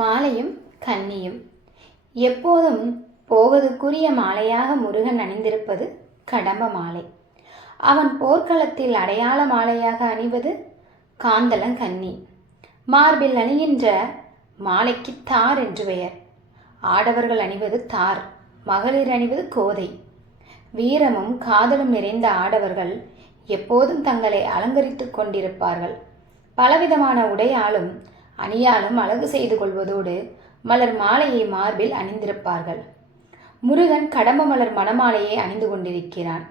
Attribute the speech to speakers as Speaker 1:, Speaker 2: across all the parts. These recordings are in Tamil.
Speaker 1: மாலையும் கன்னியும். எப்போதும் போவதுக்குரிய மாலையாக முருகன் அணிந்திருப்பது கடம்ப மாலை. அவன் போர்க்களத்தில் அடையாள மாலையாக அணிவது காந்தளங்கன்னி மார்பில் அணிகின்ற மாலைக்கு தார் என்று பெயர். ஆடவர்கள் அணிவது தார் மகளிர் அணிவது கோதை. வீரமும் காதலும் நிறைந்த ஆடவர்கள் எப்போதும் தங்களை அலங்கரித்துக் கொண்டிருப்பார்கள். பலவிதமான உடையாலும் அணியாலும் அழகு செய்து கொள்வதோடு மலர் மாலையை மார்பில் அணிந்திருப்பார்கள். முருகன் கடம்ப மலர் மணமாலையை அணிந்து கொண்டிருக்கிறான்.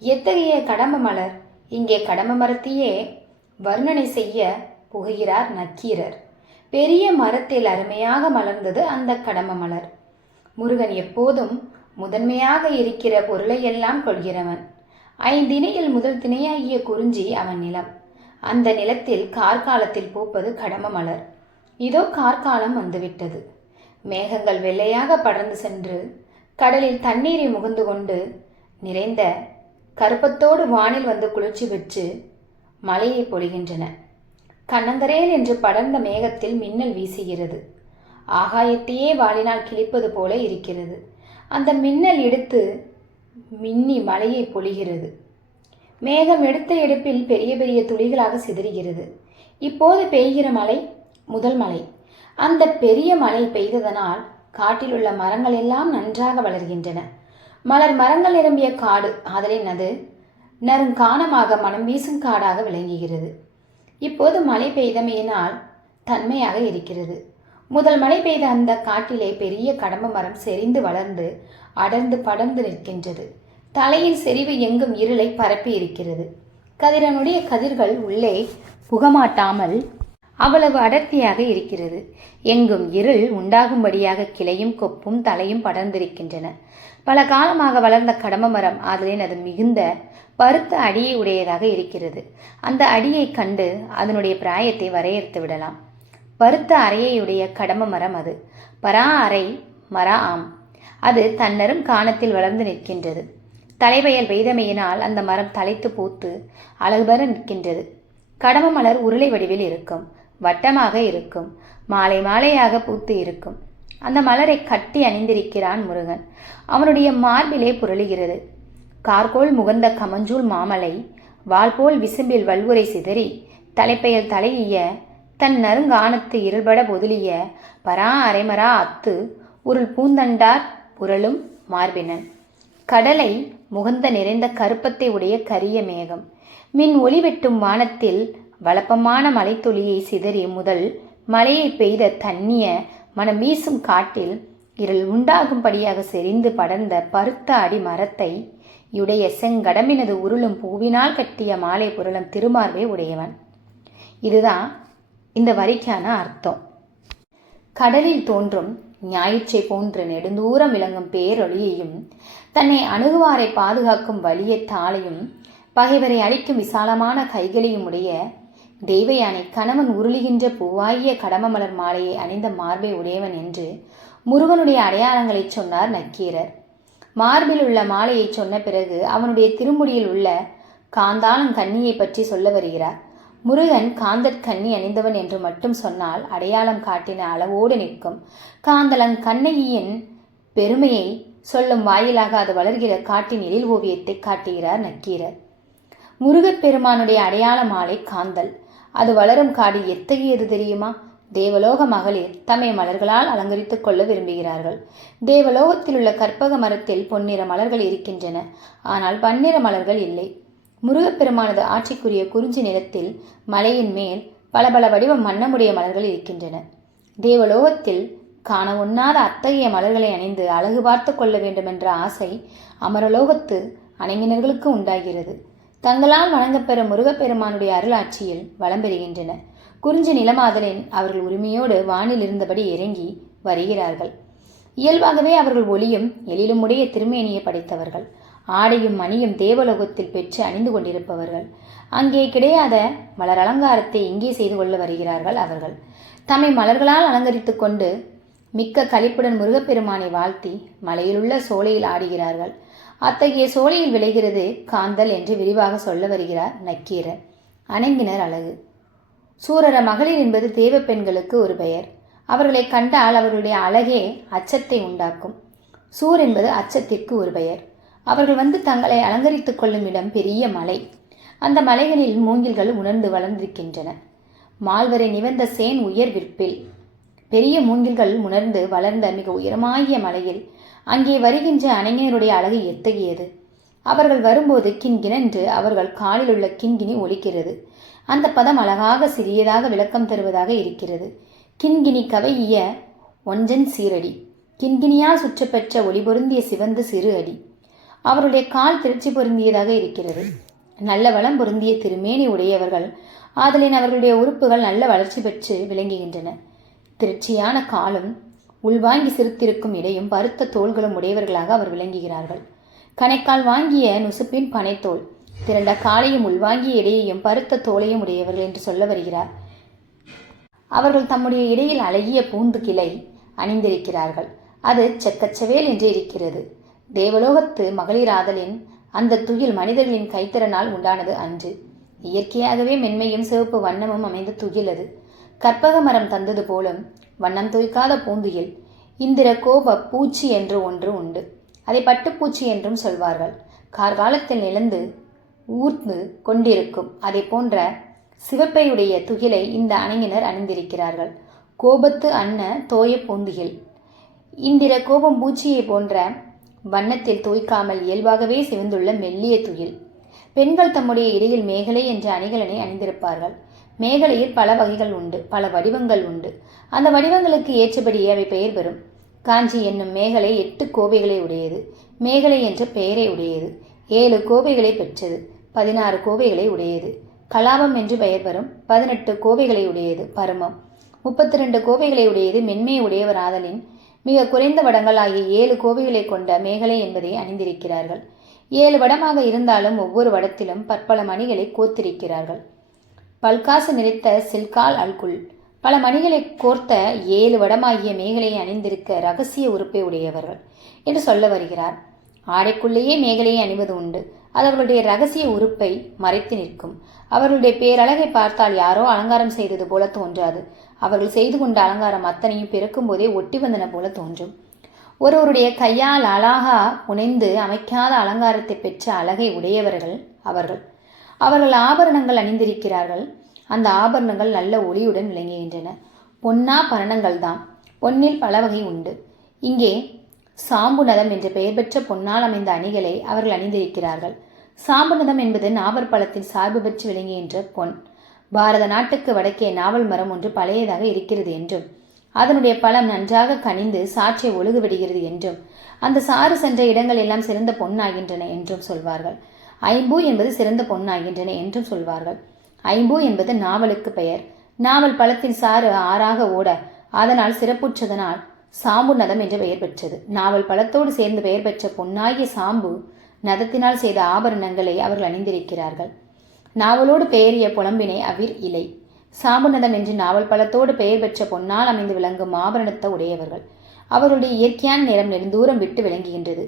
Speaker 1: எத்தகைய கடம்ப மலர்? இங்கே கடம்ப மரத்தையே வர்ணனை செய்ய புகுகிறார் நக்கீரர். பெரிய மரத்தில் அருமையாக மலர்ந்தது அந்த கடம்ப மலர். முருகன் எப்போதும் முதன்மையாக இருக்கிற பொருளையெல்லாம் கொள்கிறவன். ஐந்திணையில் முதல் திணையாகிய குறிஞ்சி அவன் நிலம். அந்த நிலத்தில் கார்காலத்தில் பூப்பது கடம மலர். இதோ கார்காலம் வந்துவிட்டது. மேகங்கள் வெள்ளையாக படர்ந்து சென்று கடலில் தண்ணீரை முகந்து கொண்டு நிறைந்த கருப்பத்தோடு வானில் வந்து குளிர்ச்சி பெற்று மழையை பொழிகின்றன. கண்ணங்கரேல் என்று படர்ந்த மேகத்தில் மின்னல் வீசுகிறது. ஆகாயத்தையே வாளினால் கிழிப்பது போல இருக்கிறது. அந்த மின்னல் எடுத்து மின்னி மழையை பொழிகிறது. மேகம் எடுத்த எடுப்பில் பெரிய பெரிய துளிகளாக சிதறுகிறது. இப்போது பெய்கிற மழை முதல் மழை. அந்த பெரிய மழை பெய்ததனால் காட்டில் உள்ள மரங்கள் எல்லாம் நன்றாக வளர்கின்றன. மலர் மரங்கள் நிரம்பிய காடு ஆதலின் அது நருங்கானமாக மனம் வீசும் காடாக விளங்குகிறது. இப்போது மழை பெய்தமையினால் தன்மையாக இருக்கிறது. முதல் மழை பெய்த அந்த காட்டிலே பெரிய கடம்ப மரம் செறிந்து வளர்ந்து அடர்ந்து படர்ந்து நிற்கின்றது. தலையின் செறிவு எங்கும் இருளை பரப்பி இருக்கிறது கதிரனுடைய கதிர்கள் உள்ளே புகமாட்டாமல் அவ்வளவு அடர்த்தியாக இருக்கிறது. எங்கும் இருள் உண்டாகும்படியாக கிளையும் கொப்பும் தலையும் படர்ந்திருக்கின்றன. பல காலமாக வளர்ந்த கடம்ப மரம் ஆதலின் அது மிகுந்த பருத்த அடியை உடையதாக இருக்கிறது. அந்த அடியை கண்டு அதனுடைய பிராயத்தை வரையறுத்து விடலாம். பருத்த அறையுடைய கடம்ப மரம் அது. பரா அறை மரா ஆம். அது தன்னரும் காணத்தில் வளர்ந்து நிற்கின்றது. தலைவயல் பெய்தமையினால் அந்த மரம் தலைத்து பூத்து அழகுபெற நிற்கின்றது. கடம மலர் உருளை வடிவில் இருக்கும். வட்டமாக இருக்கும். மாலை மாலையாக பூத்து இருக்கும். அந்த மலரை கட்டி அணிந்திருக்கிறான் முருகன். அவனுடைய மார்பிலே புரளுகிறது. கார்கோல் முகந்த கமஞ்சூல் மாமலை வால்போல் விசும்பில் வல்வுரை சிதறி தலைப்பெயல் தலையிய தன் நறுங்கானத்து இருள்பட பொதுலிய பரா அரைமரா அத்து உருள் பூந்தண்டார் புரளும் மார்பினன். கடலை முகந்த நிறைந்த கருப்பத்தை உடைய கரிய மேகம். மின் ஒளி வெட்டும் வானத்தில் வளப்பமான மலைத்துளியை சிதறி முதல் மலையை பெய்த தண்ணிய மனம் வீசும் காட்டில் இருள் உண்டாகும்படியாக செறிந்து படர்ந்த பருத்த அடி மரத்தை இடைய செங்கடமினது உருளும் பூவினால் கட்டிய மாலை புரளும் திருமார்பை உடையவன். இதுதான் இந்த வரிக்கான அர்த்தம். கடலில் தோன்றும் ஞாயிற்றை போன்ற நெடுந்தூரம் விளங்கும் பேரொளியையும் தன்னை அணுகுவாரை பாதுகாக்கும் வலிய தாளையும் பகைவரை அழிக்கும் விசாலமான கைகளையும் உடைய தெய்வயானை கணவன் உருளுகின்ற பூவாகிய கடமமலர் மாலையை அணிந்த மார்பை உடையவன் என்று முருகனுடைய அடையாளங்களை சொன்னார் நக்கீரர். மார்பில் உள்ள மாலையை சொன்ன பிறகு அவனுடைய திருமுடியில் உள்ள காந்தாளம் கன்னியை பற்றி சொல்ல வருகிறார். முருகன் காந்தற் கன்னி அணிந்தவன் என்று மட்டும் சொன்னால் அடையாளம் காட்டின அளவோடு நிற்கும். காந்தளன் கண்ணகியின் பெருமையை சொல்லும் வாயிலாக அது வளர்கிற காட்டின் எழில் ஓவியத்தை காட்டுகிறார் நக்கீரர். முருகப்பெருமானுடைய அடையாள மாலை காந்தல். அது வளரும் காடு எத்தகையது தெரியுமா? தேவலோக மகளிர் தம்மை மலர்களால் அலங்கரித்துக் கொள்ள விரும்புகிறார்கள். தேவலோகத்தில் உள்ள கற்பக மரத்தில் பொன்னிற மலர்கள் இருக்கின்றன. ஆனால் பன்னிற மலர்கள் இல்லை. முருகப்பெருமானது ஆட்சிக்குரிய குறிஞ்சி நிலத்தில் மலையின் மேல் பல பல வடிவம் மன்னமுடைய மலர்கள் இருக்கின்றன. தேவலோகத்தில் காண உண்ணாத அத்தகைய மலர்களை அணிந்து அழகு பார்த்து கொள்ள வேண்டுமென்ற ஆசை அமரலோகத்து அணைவினர்களுக்கு உண்டாகிறது. தங்களால் வணங்கப்பெற முருகப்பெருமானுடைய அருளாட்சியில் வளம் பெறுகின்றன. குறிஞ்சி நிலமாதலின் அவர்கள் உரிமையோடு வானில் இருந்தபடி இறங்கி வருகிறார்கள். இயல்பாகவே அவர்கள் ஒளியும் எழிலும் உடைய திருமேனியை படைத்தவர்கள். ஆடையும் மணியும் தேவலோகத்தில் பெற்று அணிந்து கொண்டிருப்பவர்கள். அங்கே கிடையாத மலர் அலங்காரத்தை இங்கே செய்து கொள்ள வருகிறார்கள் அவர்கள். தம்மை மலர்களால் அலங்கரித்து கொண்டு மிக்க கழிப்புடன் முருகப்பெருமானை வாழ்த்தி மலையிலுள்ள சோலையில் ஆடுகிறார்கள். அத்தகைய சோலையில் விளைகிறது காந்தல் என்று விரிவாக சொல்ல வருகிறார் நக்கீரர். அணங்கினர் அழகு. சூரர மகளிர் என்பது தேவ பெண்களுக்கு ஒரு பெயர். அவர்களை கண்டால் அவர்களுடைய அழகே அச்சத்தை உண்டாக்கும். சூர் என்பது அச்சத்திற்கு ஒரு பெயர். அவர்கள் வந்து தங்களை அலங்கரித்துக் கொள்ளும் இடம் பெரிய மலை. அந்த மலைகளில் மூங்கில்கள் உணர்ந்து வளர்ந்திருக்கின்றன. மால்வரை நிவந்த சேன் உயர் விற்பில் பெரிய மூங்கில்கள் உணர்ந்து வளர்ந்த மிக உயரமாகிய மலையில் அங்கே வருகின்ற அணைஞருடைய அழகு எத்தகையது? அவர்கள் வரும்போது கிண்கிணென்று அவர்கள் காலில் உள்ள கிண்கிணி ஒலிக்கிறது. அந்த பதம் அழகாக சிறியதாக விளக்கம் தருவதாக இருக்கிறது. கிண்கிணி கவையிய ஒன்றன் சீரடி. கிண்கிணியால் சுற்றப்பெற்ற ஒளி பொருந்திய சிவந்த சிறு அடி. அவருடைய கால் திருச்சி பொருந்தியதாக இருக்கிறது. நல்ல வளம் பொருந்திய திருமேனி உடையவர்கள் ஆதலின் அவர்களுடைய உறுப்புகள் நல்ல வளர்ச்சி பெற்று விளங்குகின்றன. திருச்சியான காலும் உள்வாங்கி சிரித்திருக்கும் இடையும் பருத்த தோள்களும் உடையவர்களாக அவர் விளங்குகிறார்கள். கணைக்கால் வாங்கிய நுசுப்பின் பனைத்தோல் திரண்ட காலையும் உள்வாங்கிய இடையையும் பருத்த தோலையும் உடையவர்கள் என்று சொல்ல வருகிறார். அவர்கள் தம்முடைய இடையில் அழகிய பூந்து கிளை அணிந்திருக்கிறார்கள். அது செக்கச்சவேல் என்று இருக்கிறது. தேவலோகத்து மகளிராதலின் அந்த துயில் மனிதர்களின் கைத்திறனால் உண்டானது அன்று. இயற்கையாகவே மென்மையும் சிவப்பு வண்ணமும் அமைந்த துகில் அது. கற்பக மரம் தந்தது போலும் வண்ணம் தூய்க்காத பூந்துயில் இந்திர கோப பூச்சி என்று ஒன்று உண்டு. அதை பட்டுப்பூச்சி என்றும் சொல்வார்கள். கார்காலத்தில் நிலந்து ஊர்ந்து கொண்டிருக்கும். அதை போன்ற சிவப்பையுடைய துகிலை இந்த அணையினர் அணிந்திருக்கிறார்கள். கோபத்து அன்ன தோய பூந்துகில் இந்திர கோபம் பூச்சியை போன்ற வண்ணத்தில் தோய்க்காமல் இயல்பாகவே சிவந்துள்ள மெல்லிய துகில். பெண்கள் தம்முடைய இடையில் மேகலை என்ற அணிகலனை அணிந்திருப்பார்கள். மேகலையில் பல வகைகள் உண்டு பல வடிவங்கள் உண்டு. அந்த வடிவங்களுக்கு ஏற்றபடி அவை பெயர் பெறும். காஞ்சி என்னும் மேகலை எட்டு கோவைகளை உடையது. மேகலை என்ற பெயரை உடையது. ஏழு கோவைகளை பெற்றது. பதினாறு கோவைகளை உடையது. கலாபம் என்று பெயர் பெறும். பதினெட்டு கோவைகளை உடையது. பருமம். முப்பத்தி ரெண்டு கோவைகளை உடையது. மென்மையை உடையவர் ஆதலின். மிக குறைந்த வடங்கள் ஆகிய ஏழு கோவைகளை கொண்ட மேகலை என்பதை அணிந்திருக்கிறார்கள். ஏழு வடமாக இருந்தாலும் ஒவ்வொரு வடத்திலும் பற்பல மணிகளை கோத்திருக்கிறார்கள். பல்காசு நிறைத்த சில்கால் அல்குல் பல மணிகளை கோர்த்த ஏழு வடமாகிய மேகலையை அணிந்திருக்க ரகசிய உறுப்பை உடையவர்கள் என்று சொல்ல வருகிறார். ஆடைக்குள்ளேயே மேகலையை அணிவது உண்டு. அது அவர்களுடைய ரகசிய உறுப்பை மறைத்து நிற்கும். அவர்களுடைய பேரழகை பார்த்தால் யாரோ அலங்காரம் செய்தது போல தோன்றாது. அவர்கள் செய்து கொண்ட அலங்காரம் அத்தனையும் பிறக்கும் போதே ஒட்டி வந்தன போல தோன்றும். ஒருவருடைய கையால் அழகா புனைந்து அமைக்காத அலங்காரத்தை பெற்ற அழகை உடையவர்கள் அவர்கள். அவர்கள் ஆபரணங்கள் அணிந்திருக்கிறார்கள். அந்த ஆபரணங்கள் நல்ல ஒளியுடன் விளங்குகின்றன. பொன்னா பரணங்கள் தான் பொன்னில் பல வகை உண்டு. இங்கே சாம்புநதம் என்ற பெயர் பெற்ற பொன்னால் அமைந்த அணிகளை அவர்கள் அணிந்திருக்கிறார்கள். சாம்புநதம் என்பது நாவல் பழத்தின் சார்பு பெற்று விளங்குகின்ற பொன். பாரத நாட்டுக்கு வடக்கே நாவல் மரம் ஒன்று பழையதாக இருக்கிறது என்றும் அதனுடைய பழம் நன்றாக கனிந்து சாற்றை ஒழுகு விடுகிறது என்றும் அந்த சாறு சென்ற இடங்கள் எல்லாம் சிறந்த பொன்னாகின்றன என்றும் சொல்வார்கள். ஐம்பூ என்பது சிறந்த பொன்னாகின்றன என்றும் சொல்வார்கள். ஐம்பூ என்பது நாவலுக்கு பெயர். நாவல் பழத்தின் சாறு ஆறாக ஓட அதனால் சிறப்புற்றதனால் சாம்பு நதம் என்று பெயர் பெற்றது. நாவல் பழத்தோடு சேர்ந்து பெயர் பெற்ற பொன்னாகிய சாம்பு நதத்தினால் செய்த ஆபரணங்களை அவர்கள் அணிந்திருக்கிறார்கள். நாவலோடு பெயரிய புலம்பினை அவிர் இலை. சாம்புநதம் என்று நாவல் பழத்தோடு பெயர் பெற்ற பொன்னால் அமைந்து விளங்கும் ஆபரணத்தை உடையவர்கள். அவருடைய இயற்கையான நிறம் நெடுந்தூரம் விட்டு விளங்குகின்றது.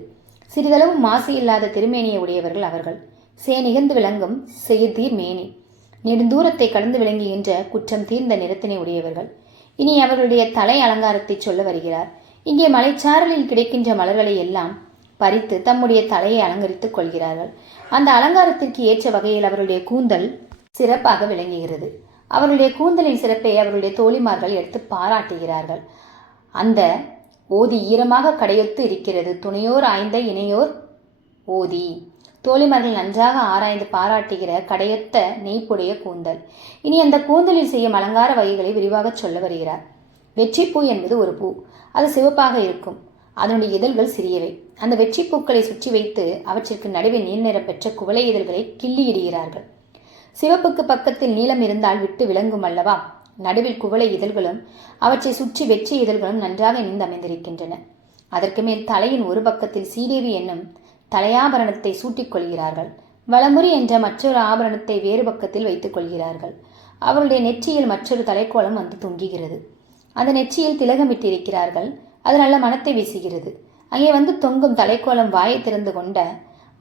Speaker 1: சிறிதளவு மாசு இல்லாத திருமேனியை உடையவர்கள் அவர்கள். சேனிகந்து விளங்கும் செய்தீர் மேனி. நெடுந்தூரத்தை கடந்து விளங்குகின்ற குற்றம் தீர்ந்த நிறத்தினை உடையவர்கள். இனி அவர்களுடைய தலை அலங்காரத்தை சொல்ல வருகிறார். இங்கே மலைச்சாரலில் கிடைக்கின்ற மலர்களை எல்லாம் பறித்து தம்முடைய தலையை அலங்கரித்துக் கொள்கிறார்கள். அந்த அலங்காரத்திற்கு ஏற்ற வகையில் அவருடைய கூந்தல் சிறப்பாக விளங்குகிறது. அவருடைய கூந்தலின் சிறப்பை அவருடைய தோழிமார்கள் எடுத்து பாராட்டுகிறார்கள். அந்த ஓதி ஈரமாக கடையொத்து இருக்கிறது. துணையோர் ஆய்ந்த இணையோர் ஓதி தோழிமார்கள் நன்றாக ஆராய்ந்து பாராட்டுகிற கடையொத்த நெய்ப்புடைய கூந்தல். இனி அந்த கூந்தலில் செய்யும் அலங்கார வகைகளை விரிவாக சொல்ல வருகிறார். வெற்றிப்பூ என்பது ஒரு பூ. அது சிவப்பாக இருக்கும். அதனுடைய இதழ்கள் சிறியவை. அந்த வெற்றி பூக்களை சுற்றி வைத்து அவற்றிற்கு நடுவே நீர் நிறப்பெற்ற குவளை இதழ்களை கிள்ளியிடுகிறார்கள். சிவப்புக்கு பக்கத்தில் நீளம் இருந்தால் விட்டு விளங்கும் அல்லவா? நடுவில் குவளை இதழ்களும் அவற்றை சுற்றி வெற்றி இதழ்களும் நன்றாக இணைந்து அமைந்திருக்கின்றன அதற்கு மேல் தலையின் ஒரு பக்கத்தில் சீதேவி என்னும் தலையாபரணத்தை சூட்டிக் கொள்கிறார்கள். வளமுறி என்ற மற்றொரு ஆபரணத்தை வேறு பக்கத்தில் வைத்துக் கொள்கிறார்கள். அவருடைய நெற்றியில் மற்றொரு தலைக்கோலம் வந்து தொங்குகிறது. அந்த நெற்றியில் திலகமிட்டிருக்கிறார்கள். அது நல்ல மனத்தை வீசுகிறது. அங்கே வந்து தொங்கும் தலைக்கோலம் வாயை திறந்து கொண்ட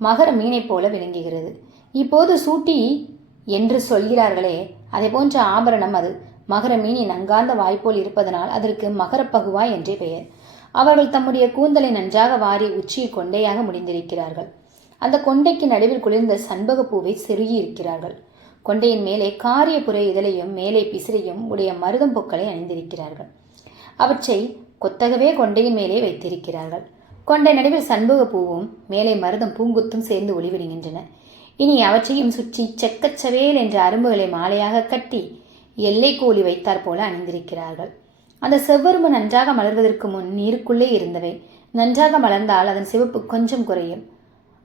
Speaker 1: மகர மீனைப் போல விளங்குகிறது. இப்போது சூட்டி என்று சொல்கிறார்களே அதை போன்ற ஆபரணம் அது. மகர மீனி நங்காந்த வாய்ப்போல் இருப்பதனால் அதற்கு மகரப்பகுவா என்றே பெயர். அவர்கள் தம்முடைய கூந்தலை நன்றாக வாரி உச்சியில் கொண்டையாக முடிந்திருக்கிறார்கள். அந்த கொண்டைக்கு நடுவில் குளிர்ந்த சண்பக பூவை செருகி இருக்கிறார்கள் கொண்டையின் மேலே காரியபுர இதழையும் மேலே பிசிறையும் உடைய மருதம் பொக்களை அணிந்திருக்கிறார்கள். அவற்றை கொத்தகவே கொண்டையின் மேலே வைத்திருக்கிறார்கள். கொண்டை நடுவில் சண்பக பூவும் மேலே மருதம் பூங்குத்தும் சேர்ந்து ஒளிவிடுகின்றன. இனி அவற்றையும் சுற்றி செக்கச்சவேல் என்ற அரும்புகளை மாலையாக கட்டி எல்லை கோழி வைத்தாற் போல அணிந்திருக்கிறார்கள். அந்த செவ்வரும்பு நன்றாக மலர்வதற்கு முன் நீருக்குள்ளே இருந்தவை. நன்றாக மலர்ந்தால் அதன் சிவப்பு கொஞ்சம் குறையும்.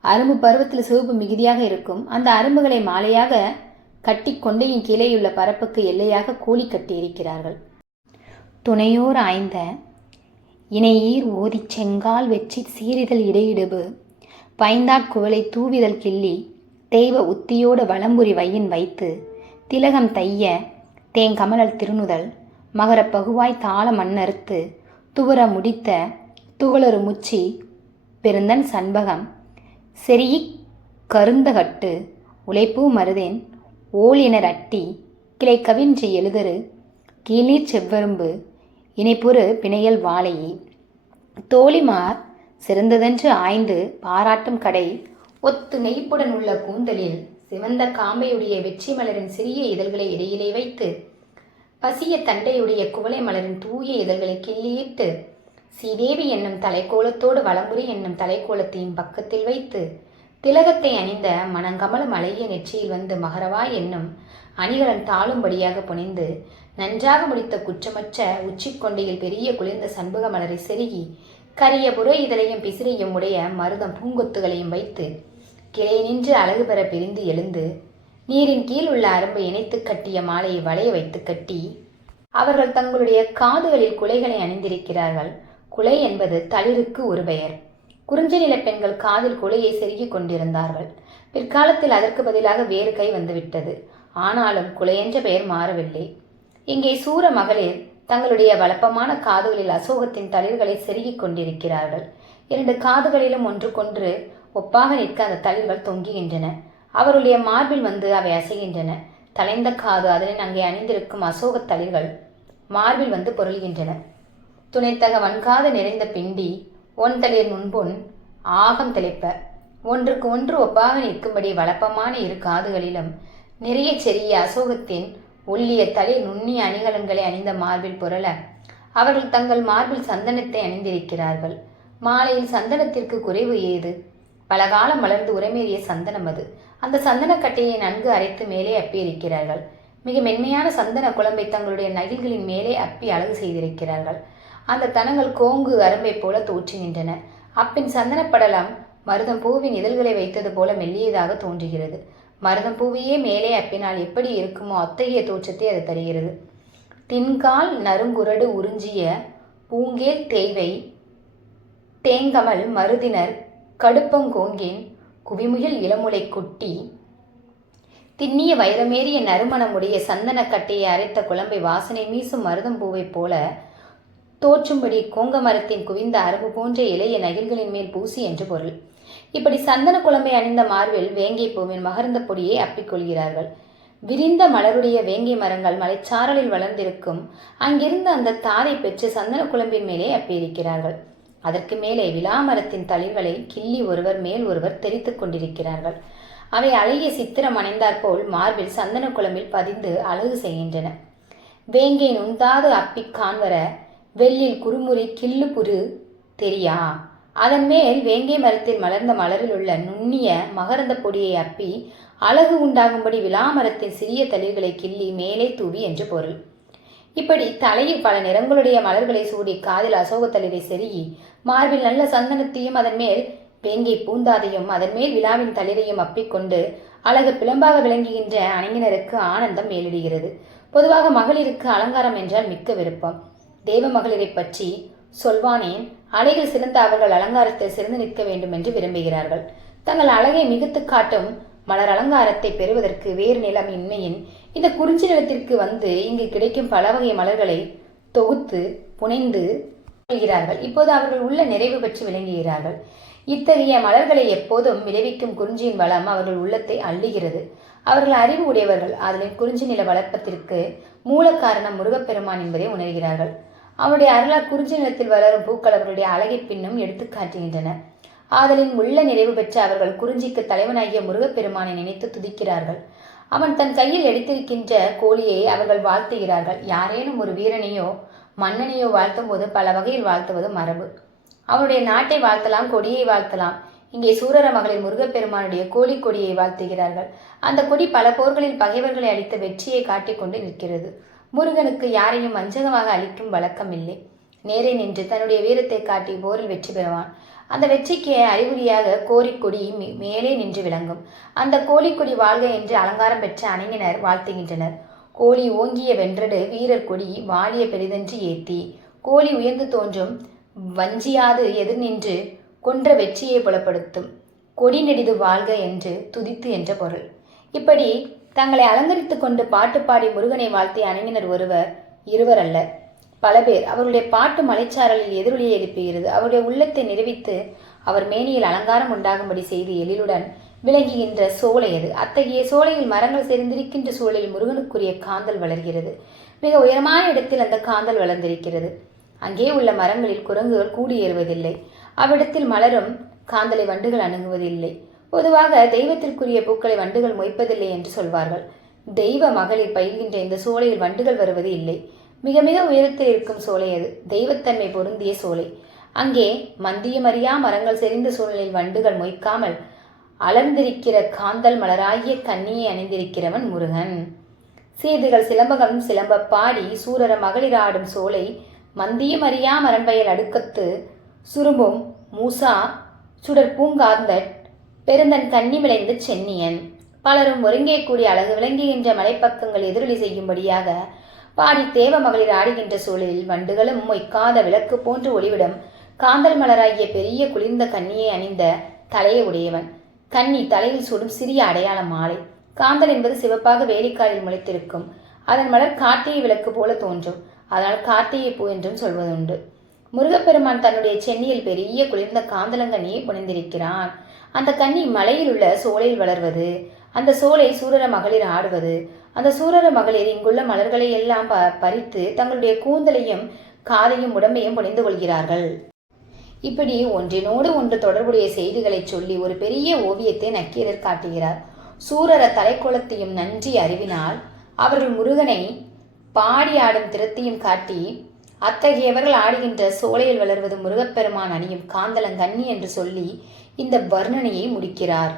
Speaker 1: அரும்பு பருவத்தில் சிவப்பு மிகுதியாக இருக்கும். அந்த அரும்புகளை மாலையாக கட்டி கொண்டையின் கீழேயுள்ள பரப்புக்கு எல்லையாக கூலி கட்டியிருக்கிறார்கள். துணையோர் ஆய்ந்த இணையீர் ஓதிச் செங்கால் வெற்றி சீரிதழ் இடையிடுபு. பைந்தாட் குவளை தூவிதழ் கிள்ளி தெய்வ உத்தியோடு வளம்புரி வையின் வைத்து திலகம் தைய தேங்கமலல் திருநுதல் மகர பகுவாய் தாள மண்ணறுத்து துவர முடித்த துகளொரு முச்சி பெருந்தன் சண்பகம் செரியிக் கருந்தகட்டு உழைப்பூ மருதேன் ஓலினர் அட்டி கிளை கவின்றி எழுதரு கீழீர் செவ்வரும்பு இணைப்புறு பிணையல் வாழையே. தோழிமார் சிறந்ததென்று ஆய்ந்து பாராட்டும் கடை ஒத்து நெய்ப்புடன் உள்ள கூந்தலில் சிவந்த காம்பையுடைய வெற்றி மலரின் சிறிய இதழ்களை இடையிலே வைத்து பசிய தண்டையுடைய குவளை மலரின் தூய இதழ்களை கிள்ளியிட்டு ஸ்ரீதேவி என்னும் தலைக்கோலத்தோடு வலம்புரி என்னும் தலைக்கோலத்தையும் பக்கத்தில் வைத்து திலகத்தை அணிந்த மனங்கமலம் அழகிய நெற்றியில் வந்து மகரவாய் என்னும் அணிகலன் தாழும்படியாக புனைந்து நன்றாக முடித்த குற்றமற்ற உச்சிக்கொண்டையில் பெரிய குளிர்ந்த சண்புக மலரை செருகி கரிய புற இதழையும் பிசிறையும் உடைய மருதம் பூங்கொத்துகளையும் வைத்து கிளை நின்று அழகு பெற பிரிந்து எழுந்து நீரின் கீழ் உள்ள அரும்பை இணைத்து கட்டிய மாலையை வளைய வைத்து கட்டி அவர்கள் தங்களுடைய காதுகளில் குலைகளை அணிந்திருக்கிறார்கள். குலை என்பது தளிருக்கு ஒரு பெயர். குறிஞ்சி நில பெண்கள் காதில் குலையை செருகிக் கொண்டிருந்தார்கள். பிற்காலத்தில் அதற்கு பதிலாக வேறு கை வந்துவிட்டது. ஆனாலும் குலை என்ற பெயர் மாறவில்லை. இங்கே சூர மகளிர் தங்களுடைய வளப்பமான காதுகளில் அசோகத்தின் தளிர்களை செருகிக் கொண்டிருக்கிறார்கள். இரண்டு காதுகளிலும் ஒன்றுக்கொன்று ஒப்பாக நிற்க அந்த தளிர்கள் தொங்குகின்றன. அவருடைய மார்பில் வந்து அவை அசைகின்றன. தலைந்த காது அதனின் அங்கே அணிந்திருக்கும் அசோகத் தளிர்கள் மார்பில் வந்து பொருள்கின்றன. துணைத்தக வன்காது நிறைந்த பிண்டி ஒன்தளிர் முன்பொன் ஆகம் தெளிப்ப. ஒன்றுக்கு ஒன்று ஒப்பாக நிற்கும்படி வளப்பமான இரு காதுகளிலும் நிறைய செறிய அசோகத்தின் ஒல்லிய தளிர் நுண்ணிய அணிகலன்களை அணிந்த மார்பில் புரள. அவர்கள் தங்கள் மார்பில் சந்தனத்தை அணிந்திருக்கிறார்கள். மாலையில் சந்தனத்திற்கு குறைவு ஏது? பலகாலம் மலர்ந்து உரமேறிய சந்தனம் அது. அந்த சந்தனக்கட்டையை நன்கு அரைத்து மேலே அப்பியிருக்கிறார்கள் மிக மென்மையான சந்தன குழம்பை தங்களுடைய நகில்களின் மேலே அப்பி அழகு செய்திருக்கிறார்கள். அந்த தனங்கள் கோங்கு அரும்பை போல தோற்றுகின்றன. அப்பின் சந்தனப்படலம் மருதம் பூவின் இதழ்களை வைத்தது போல மெல்லியதாக தோன்றுகிறது. மருதம் பூவையே மேலே அப்பினால் எப்படி இருக்குமோ அத்தகைய தோற்றத்தை அது தருகிறது. தின்கால் நறுங்குரடு உறிஞ்சிய பூங்கேல் தேய்வை தேங்கமல் மருதினர் கடுப்பங்கோங்கின் குவிமுகில் இளமுலை கொட்டி திண்ணிய வைரமேறிய நறுமணமுடைய சந்தனக்கட்டையை அரைத்த குழம்பை வாசனை மீசும் மருதம் பூவைப் போல தோற்றும்படி கோங்க மரத்தின் குவிந்த அரபு போன்ற இளைய நகில்களின் மேல் பூசி என்று பொருள். இப்படி சந்தன குழம்பை அணிந்த மார்பில் வேங்கை பூவின் மகர்ந்த பொடியை அப்பிக்கொள்கிறார்கள் விரிந்த மலருடைய வேங்கை மரங்கள் மலைச்சாரலில் வளர்ந்திருக்கும். அங்கிருந்து அந்த தாரை பெற்று சந்தன குழம்பின் மேலே அப்பியிருக்கிறார்கள் அதற்கு மேலே விலாமரத்தின் தளிர்களை கிள்ளி ஒருவர் மேல் ஒருவர் தெரித்து கொண்டிருக்கிறார்கள். அவை அழகிய சித்திரம் அணைந்தாற்போல் மார்பில் சந்தன குளமில் பதிந்து அழகு செய்கின்றன. வேங்கை நுந்தாது அப்பிக் காண்வர வெள்ளில் குறுமுறை கிள்ளு புரு தெரியா? அதன் மேல் வேங்கை மரத்தில் மலர்ந்த மலரில் உள்ள நுண்ணிய மகரந்த பொடியை அப்பி அழகு உண்டாகும்படி விலாமரத்தின் சிறிய தளிர்களை கிள்ளி மேலே தூவி என்று பொருள். இப்படி தலையில் பல நிறங்களுடைய மலர்களை சூடி காதில் அசோகத்தளிரை செருகி மார்பில் நல்ல சந்தனத்தையும் அதன் மேல் வேங்கை பூந்தாதையும் அதன் மேல் விழாவின் தளிரையும் அப்பிக்கொண்டு அழகு பிளம்பாக விளங்குகின்ற அணியினருக்கு ஆனந்தம் மேலிடுகிறது. பொதுவாக மகளிருக்கு அலங்காரம் என்றால் மிக்க விருப்பம். தேவ மகளிரை பற்றி சொல்வானேன் அலைகள் சிறந்த அவர்கள் அலங்காரத்தில் சிறந்து நிற்க வேண்டும் என்று விரும்புகிறார்கள். தங்கள் அழகை மிகுத்து காட்டும் மலர் அலங்காரத்தை பெறுவதற்கு வேறு நிலம் இன்மையின் இந்த குறிஞ்சி நிலத்திற்கு வந்து இங்கு கிடைக்கும் பல வகை மலர்களை தொகுத்து புனைந்து கொள்கிறார்கள். இப்போது அவர்கள் உள்ள நிறைவு பெற்று விளங்குகிறார்கள். இத்தகைய மலர்களை எப்போதும் விளைவிக்கும் குறிஞ்சியின் வளம் அவர்கள் உள்ளத்தை அள்ளுகிறது. அவர்கள் அறிவு உடையவர்கள். அதனின் குறிஞ்சி நில வளர்ப்பதற்கு மூல காரணம் முருகப்பெருமான் என்பதை உணர்கிறார்கள். அவருடைய அருளால் குறிஞ்சி நிலத்தில் வளரும் பூக்கள் அவர்களுடைய அழகை பின்னும் எடுத்து காட்டுகின்றன. ஆதலின் உள்ள நிறைவு பெற்ற அவர்கள் குறிஞ்சிக்கு தலைவனாகிய முருகப்பெருமானை நினைத்து துதிக்கிறார்கள். அவன் தன் கையில் எடுத்திருக்கின்ற கோழியை அவர்கள் வாழ்த்துகிறார்கள். யாரேனும் ஒரு வீரனையோ மன்னனையோ வாழ்த்தும் போது பல வகையில் வாழ்த்துவது மரபு. அவனுடைய நாட்டை வாழ்த்தலாம் கொடியை வாழ்த்தலாம். இங்கே சூரர மகளிர் முருகப்பெருமானுடைய கோழி கொடியை வாழ்த்துகிறார்கள். அந்த கொடி பல போர்களில் பகைவர்களை அளித்த வெற்றியை காட்டிக்கொண்டு நிற்கிறது. முருகனுக்கு யாரையும் வஞ்சகமாக அளிக்கும் வழக்கம் இல்லை நேரே நின்று தன்னுடைய வீரத்தை காட்டி போரில் வெற்றி பெறுவான். அந்த வெற்றிக்கு அறிகுறியாக கோரிக்கொடி மேலே நின்று விளங்கும். அந்த கோழிக்கொடி வாழ்க என்று அலங்காரம் பெற்ற அணியினர் வாழ்த்துகின்றனர். கோழி ஓங்கிய வென்றடு வீரர் கொடி வாழிய பெரிதென்று ஏத்தி. கோழி உயர்ந்து தோன்றும் வஞ்சியாது எதிர் நின்று கொன்ற வெற்றியை புலப்படுத்தும். கொடி நெடிது வாழ்க என்று துதித்து என்ற பொருள். இப்படி தங்களை அலங்கரித்து கொண்டு பாட்டு பாடி முருகனை வாழ்த்திய அணியினர் ஒருவர் இருவர் அல்ல பல பேர் அவருடைய பாட்டு மலைச்சாரலில் எதிரொலியை எழுப்புகிறது அவருடைய உள்ளத்தை நிறைவித்து அவர் மேனியில் அலங்காரம் உண்டாகும்படி செய்து எழிலுடன் விளங்குகின்ற சோலை அது. அத்தகைய சோலையில் மரங்கள் செறிந்திருக்கின்ற சூழலில் முருகனுக்குரிய காந்தல் வளர்கிறது. மிக உயரமான இடத்தில் அந்த காந்தல் வளர்ந்திருக்கிறது. அங்கே உள்ள மரங்களில் குரங்குகள் கூடியேறுவதில்லை. அவ்விடத்தில் மலரும் காந்தலை வண்டுகள் அணுகுவதில்லை. பொதுவாக தெய்வத்திற்குரிய பூக்களை வண்டுகள் மொய்ப்பதில்லை என்று சொல்வார்கள். தெய்வ மகளிர் பயில்கின்ற இந்த சோலையில் வண்டுகள் வருவது இல்லை. மிக மிக உயரத்தில் இருக்கும் சோலை அது. தெய்வத்தன்மை பொருந்திய சோலை. அங்கே மந்தியமறியா மரங்கள் செறிந்த சூழலில் வண்டுகள் மொய்க்காமல் அலர்ந்திருக்கிற காந்தல் மலராகிய கண்ணியை அணிந்திருக்கிறவன் முருகன். சீதுகள் சிலம்பகம் சிலம்ப பாடி சூரர மகளிராடும் சோலை மந்தியமறியா மரம்பெயர் அடுக்கத்து சுரும்பும் மூசா சுடர் பூங்காந்தட் பெருந்தன் கன்னி விளைந்த சென்னியன். பலரும் ஒருங்கே கூடிய அழகு விளங்குகின்ற மலைப்பக்கங்கள் எதிரொலி செய்யும்படியாக பாடி தேவ மகளிர் ஆடுகின்ற சூழலில் வண்டுகளும் மொய்க்காத விளக்கு போன்று ஒளிவிடும் காந்தல் மலராகிய பெரிய குளிர்ந்த கன்னியை அணிந்த தலையை உடையவன். கன்னி தலையில் சூடும் சிறிய அடையாள மாலை. காந்தல் என்பது சிவப்பாக வேலிக்காயில் முளைத்திருக்கும். அதன் மலர் கார்த்திகை விளக்கு போல தோன்றும். அதனால் கார்த்திகை பூ என்றும் சொல்வதுண்டு. முருகப்பெருமான் தன்னுடைய சென்னியில் பெரிய குளிர்ந்த காந்தலங்கனியை புனைந்திருக்கிறான் அந்த கன்னி மலையில் உள்ள சோலையில் வளர்வது அந்த சோலை சூரர மகளிர் ஆடுவது அந்த சூரர மகளிர் இங்குள்ள மலர்களை எல்லாம் ப பறித்து தங்களுடைய கூந்தலையும் காதையும் உடம்பையும் புனைந்து கொள்கிறார்கள். இப்படி ஒன்றினோடு ஒன்று தொடர்புடைய செய்திகளை சொல்லி ஒரு பெரிய ஓவியத்தை நக்கீரர் காட்டுகிறார். சூரர தலைக்கோலத்தையும் நன்றி அறிவினால் அவர்கள் முருகனை பாடி ஆடும் திறத்தையும் காட்டி அத்தகையவர்கள் ஆடுகின்ற சோலையில் வளர்வது முருகப்பெருமான் அணியும் காந்தலங்கண்ணி என்று சொல்லி இந்த வர்ணனையை முடிக்கிறார்.